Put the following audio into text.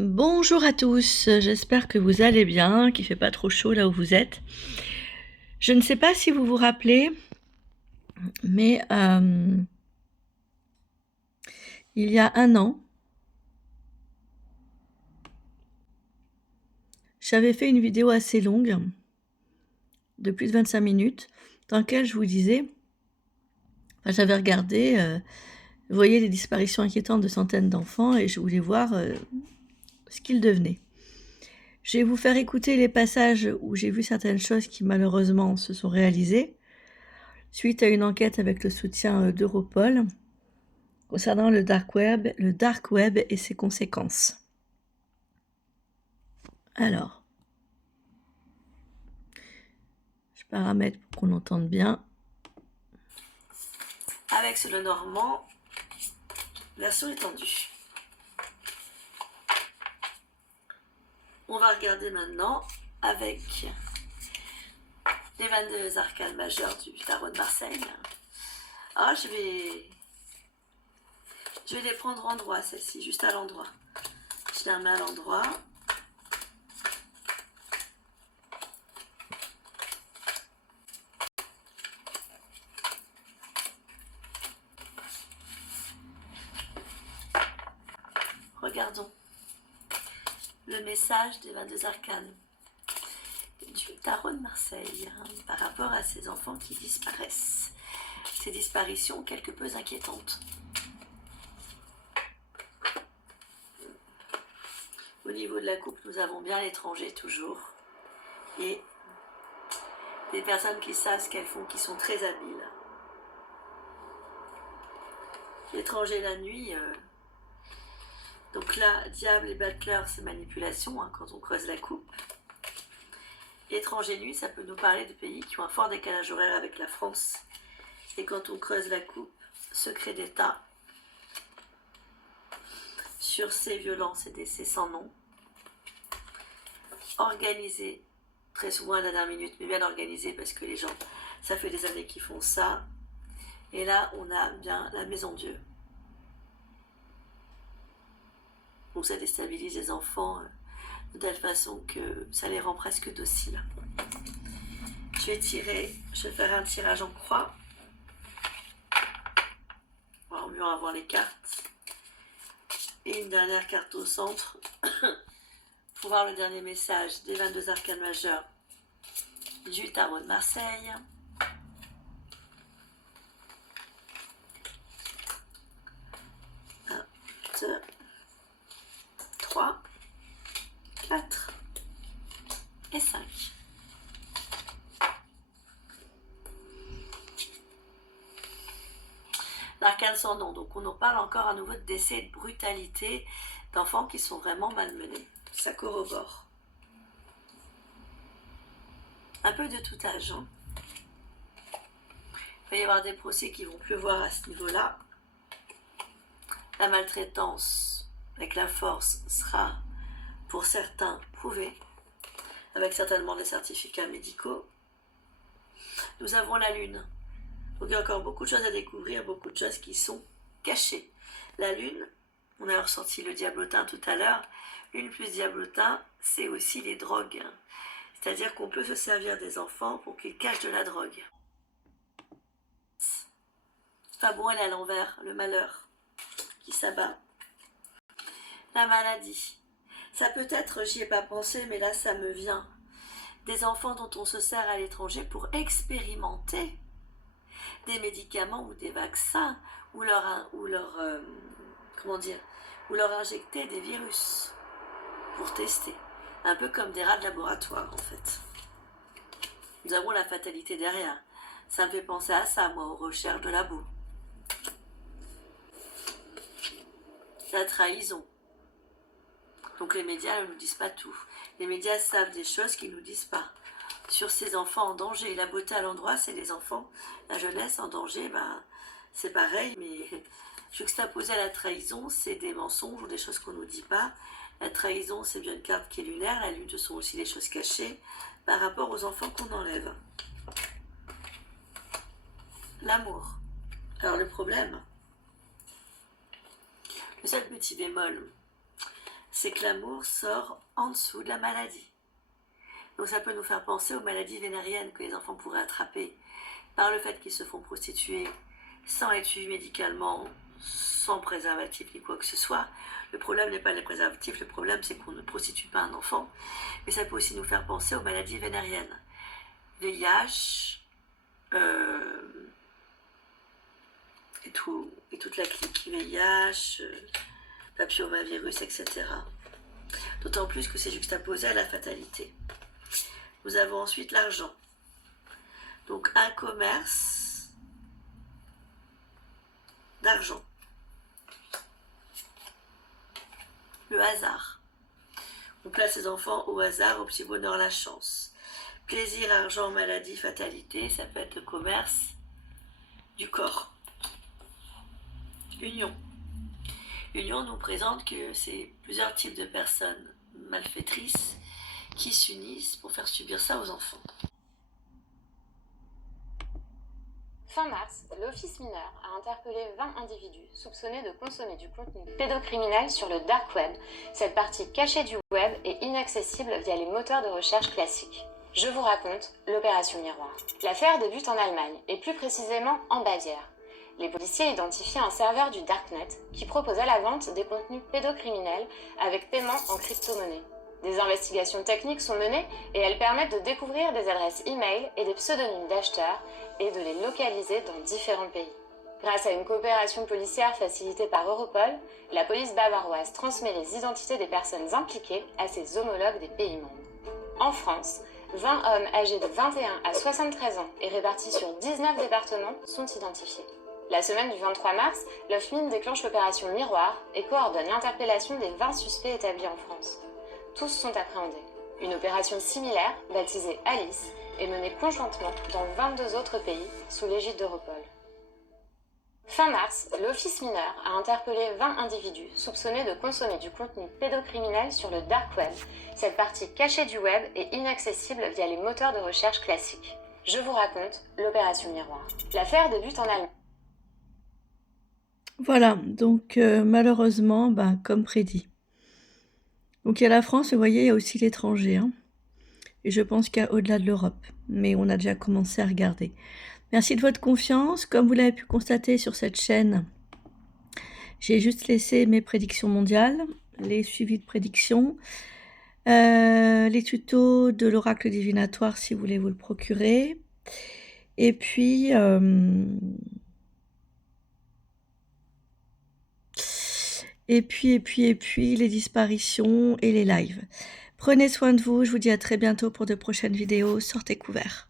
Bonjour à tous, j'espère que vous allez bien, qu'il fait pas trop chaud là où vous êtes. Je ne sais pas si vous vous rappelez, mais il y a un an, j'avais fait une vidéo assez longue, de plus de 25 minutes, dans laquelle je vous disais, j'avais regardé, vous voyez les disparitions inquiétantes de centaines d'enfants et je voulais voir ce qu'ils devenaient. Je vais vous faire écouter les passages où j'ai vu certaines choses qui malheureusement se sont réalisées, suite à une enquête avec le soutien d'Europol, concernant le dark web et ses conséquences. Alors, je paramètre pour qu'on entende bien. Avec ce Lenormand, version étendue. On va regarder maintenant avec les 22 arcanes majeures du tarot de Marseille. Alors, je vais les prendre en droit, celle-ci, juste à l'endroit. Je la mets à l'endroit. Regardons le message des 22 arcanes du tarot de Marseille par rapport à ces enfants qui disparaissent. Ces disparitions quelque peu inquiétantes. Au niveau de la coupe, nous avons bien l'étranger toujours. Et des personnes qui savent ce qu'elles font, qui sont très habiles. L'étranger la nuit, donc là, diable et butler, c'est manipulation quand on creuse la coupe. Étranger nuit, ça peut nous parler de pays qui ont un fort décalage horaire avec la France. Et quand on creuse la coupe, secret d'État, sur ces violences et décès sans nom, organisé, très souvent à la dernière minute, mais bien organisé parce que les gens, ça fait des années qu'ils font ça. Et là, on a bien la maison Dieu. Donc ça déstabilise les enfants de telle façon que ça les rend presque dociles. Je vais faire un tirage en croix. On va mieux avoir les cartes. Et une dernière carte au centre pour voir le dernier message des 22 arcanes majeurs du tarot de Marseille. 1, 2, 3, 4 et 5. L'arcane sans nom, donc on nous parle encore à nouveau de décès et de brutalité d'enfants qui sont vraiment malmenés. Ça corrobore. Un peu de tout âge. Il va y avoir des procès qui vont pleuvoir à ce niveau-là. La maltraitance avec la force sera pour certains prouvée, avec certainement des certificats médicaux. Nous avons la Lune. Donc il y a encore beaucoup de choses à découvrir, beaucoup de choses qui sont cachées. La Lune, on a ressorti le diablotin tout à l'heure. Lune plus diablotin, c'est aussi les drogues. C'est-à-dire qu'on peut se servir des enfants pour qu'ils cachent de la drogue. Pas bon, elle est à l'envers, le malheur qui s'abat. La maladie. Ça peut être, j'y ai pas pensé, mais là ça me vient. Des enfants dont on se sert à l'étranger pour expérimenter des médicaments ou des vaccins ou leur injecter des virus pour tester. Un peu comme des rats de laboratoire en fait. Nous avons la fatalité derrière. Ça me fait penser à ça, moi, aux recherches de labo. La trahison. Donc les médias ne nous disent pas tout. Les médias savent des choses qu'ils ne nous disent pas. Sur ces enfants en danger, la beauté à l'endroit, c'est les enfants, la jeunesse en danger, c'est pareil, mais juxtaposé à la trahison, c'est des mensonges ou des choses qu'on ne nous dit pas. La trahison, c'est bien une carte qui est lunaire, la lune, ce sont aussi les choses cachées par rapport aux enfants qu'on enlève. L'amour. Alors le problème, le seul petit bémol, c'est que l'amour sort en dessous de la maladie. Donc ça peut nous faire penser aux maladies vénériennes que les enfants pourraient attraper par le fait qu'ils se font prostituer sans être suivis médicalement, sans préservatif ni quoi que ce soit. Le problème n'est pas les préservatifs, le problème c'est qu'on ne prostitue pas un enfant. Mais ça peut aussi nous faire penser aux maladies vénériennes. VIH, et toute la clique VIH, papillomavirus, etc. D'autant plus que c'est juxtaposé à la fatalité. Nous avons ensuite l'argent. Donc un commerce d'argent. Le hasard. On place les enfants au hasard, au petit bonheur, la chance. Plaisir, argent, maladie, fatalité, ça peut être le commerce du corps. Union. Union nous présente que c'est plusieurs types de personnes malfaitrices qui s'unissent pour faire subir ça aux enfants. Fin mars, l'Office mineur a interpellé 20 individus soupçonnés de consommer du contenu pédocriminel sur le dark web. Cette partie cachée du web est inaccessible via les moteurs de recherche classiques. Je vous raconte l'opération Miroir. L'affaire débute en Allemagne, et plus précisément en Bavière. Les policiers identifient un serveur du Darknet qui propose à la vente des contenus pédocriminels avec paiement en crypto-monnaie. Des investigations techniques sont menées et elles permettent de découvrir des adresses e-mail et des pseudonymes d'acheteurs et de les localiser dans différents pays. Grâce à une coopération policière facilitée par Europol, la police bavaroise transmet les identités des personnes impliquées à ses homologues des pays membres. En France, 20 hommes âgés de 21 à 73 ans et répartis sur 19 départements sont identifiés. La semaine du 23 mars, l'OFMIN déclenche l'opération Miroir et coordonne l'interpellation des 20 suspects établis en France. Tous sont appréhendés. Une opération similaire, baptisée Alice, est menée conjointement dans 22 autres pays sous l'égide d'Europol. Fin mars, l'Office mineur a interpellé 20 individus soupçonnés de consommer du contenu pédocriminel sur le dark web. Cette partie cachée du web est inaccessible via les moteurs de recherche classiques. Je vous raconte l'opération Miroir. L'affaire débute en Allemagne. Voilà, donc malheureusement, comme prédit. Donc il y a la France, vous voyez, il y a aussi l'étranger. Hein. Et je pense qu'il y a au-delà de l'Europe. Mais on a déjà commencé à regarder. Merci de votre confiance. Comme vous l'avez pu constater sur cette chaîne, j'ai juste laissé mes prédictions mondiales, les suivis de prédictions, les tutos de l'oracle divinatoire si vous voulez vous le procurer. Et puis... Et puis, les disparitions et les lives. Prenez soin de vous, je vous dis à très bientôt pour de prochaines vidéos. Sortez couverts.